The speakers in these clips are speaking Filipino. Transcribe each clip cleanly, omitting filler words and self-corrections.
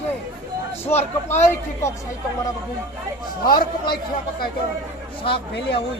ke suar keplai ki kok sai tong mana bung suar keplai kia pakai tong sak beli ahui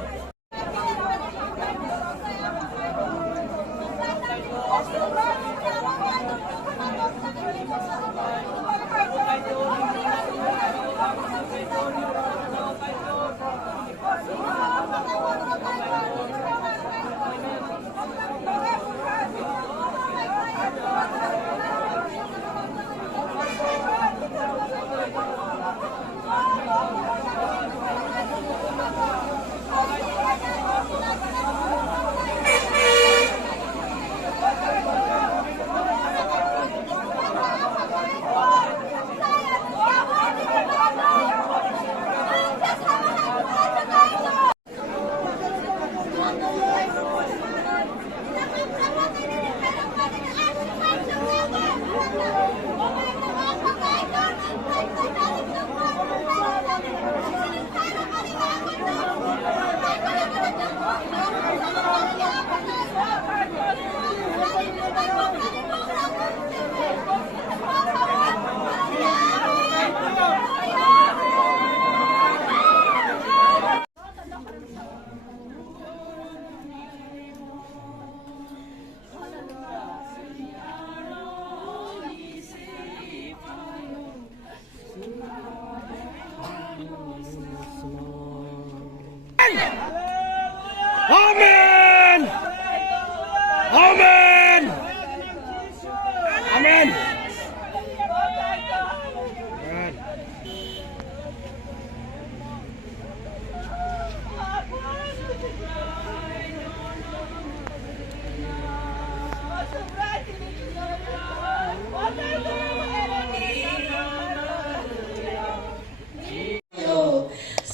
Amen. Amen. Amen.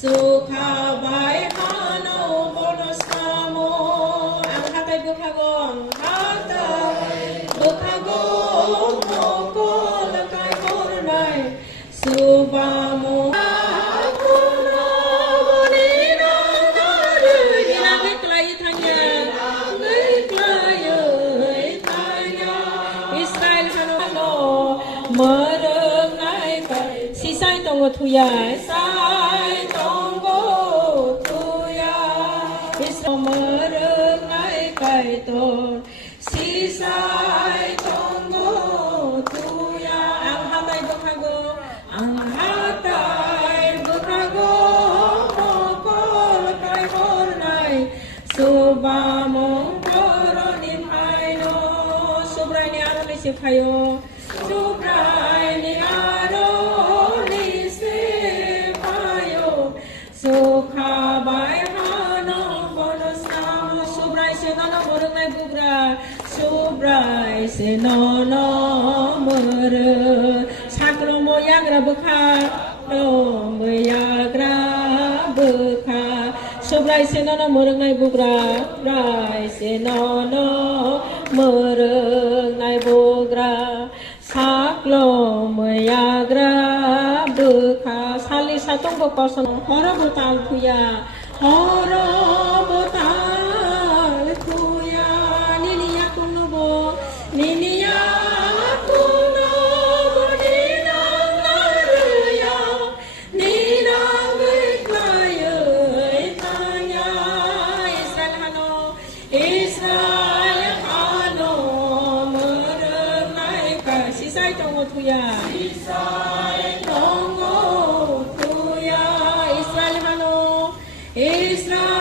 Sukha bai hano bonus namo ang hatay bukhagon hatay bukhagon moko lakay kornay subamo akuno bonina naru dinamik lay thanya thanya Israel hano marang nay ka sisay tong thuya sai Kai to sisay tonggo tuya ang hatay bukhago mokol kay kornay subamong koronin hayno sobray ni aro lisip hayo sobray ni aro lisip hayo sukhabay Subray se nono mere saklo moyagra bekha no moyagra bekha subray se nono mereng nai bugra rai se nono mereng nai bugra saklo moyagra bekha sali satong bokoson horo botal puya horo botal Ninia kuno bodina naruya nina beklaye tanya Israel hano merenai ka sisay tongo tuya Israel hano Israel